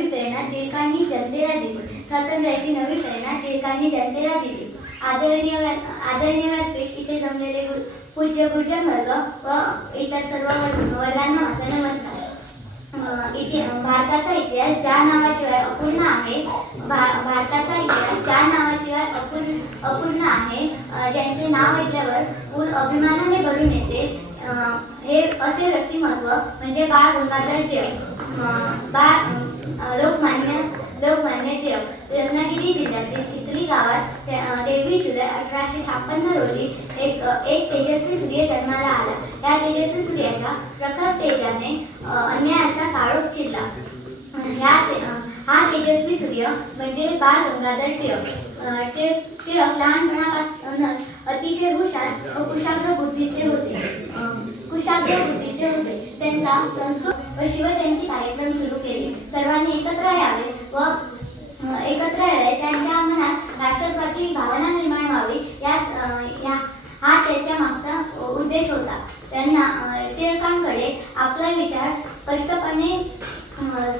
नवी प्रेरणा टिळकांनी जनतेला दिली. स्वातंत्र्याची नवी प्रेरणा टिळकांनी जनतेला दिली. आदरणीय व्यासपीठ, इथे जमलेले पूज्य गुरुजन वर्ग व इतर सर्व वर्गांना माझा नमस्कार. इथे भारताचा इतिहास ज्या नावाशिवाय अपूर्ण आहे, भारताचा इतिहास ज्या नावाशिवाय अपूर्ण आहे, ज्यांचे नाव ऐकल्यावर अभिमानाने भरून येते, हे असे व्यक्तिमत्व म्हणजे बाळ गंगाधर टिळक. लोकमान्य टिळक रत्नागिरी जिल्ह्यातील चिखली गावात 23 जुलै 1856 रोजी एक तेजस्वी सूर्य जन्माला आला. या तेजस्वी सूर्याच्या प्रखर तेजाने अन्यायाचा काळोख चिरला. हा तेजस्वी सूर्य म्हणजे बाळ गंगाधर टिळक. टिळक लहानपणापासून अतिशय हुशार व कुशाग्र बुद्धीचे होते. त्यांचा संस्कृत व शिवजयंती कार्यक्रम सुरू केले. सर्वांनी एकत्र यावे व त्यांच्या मनात राष्ट्रत्वाची भावना निर्माण व्हावी, हा त्याच्या मागचा उद्देश होता. टिळकांकडे आपला विचार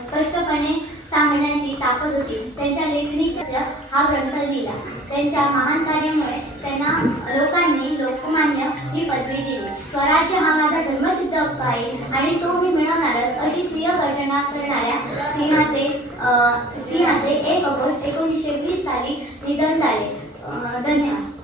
स्पष्टपणे सांगण्याची ताकद होती. त्यांच्या लेखणीचा हा ग्रंथ लिहिला. त्यांच्या महान कार्यामुळे त्यांना लोकांनी लोकमान्य ही पदवी दिली. स्वराज्य हा माझा धर्मसिद्ध हक्क आहे आणि तो मी मिळवणारच, अशी स्त्रिय गर्जना करणाऱ्या सिंहाचे 1 ऑगस्ट 1920 साली निधन झाले. धन्यवाद.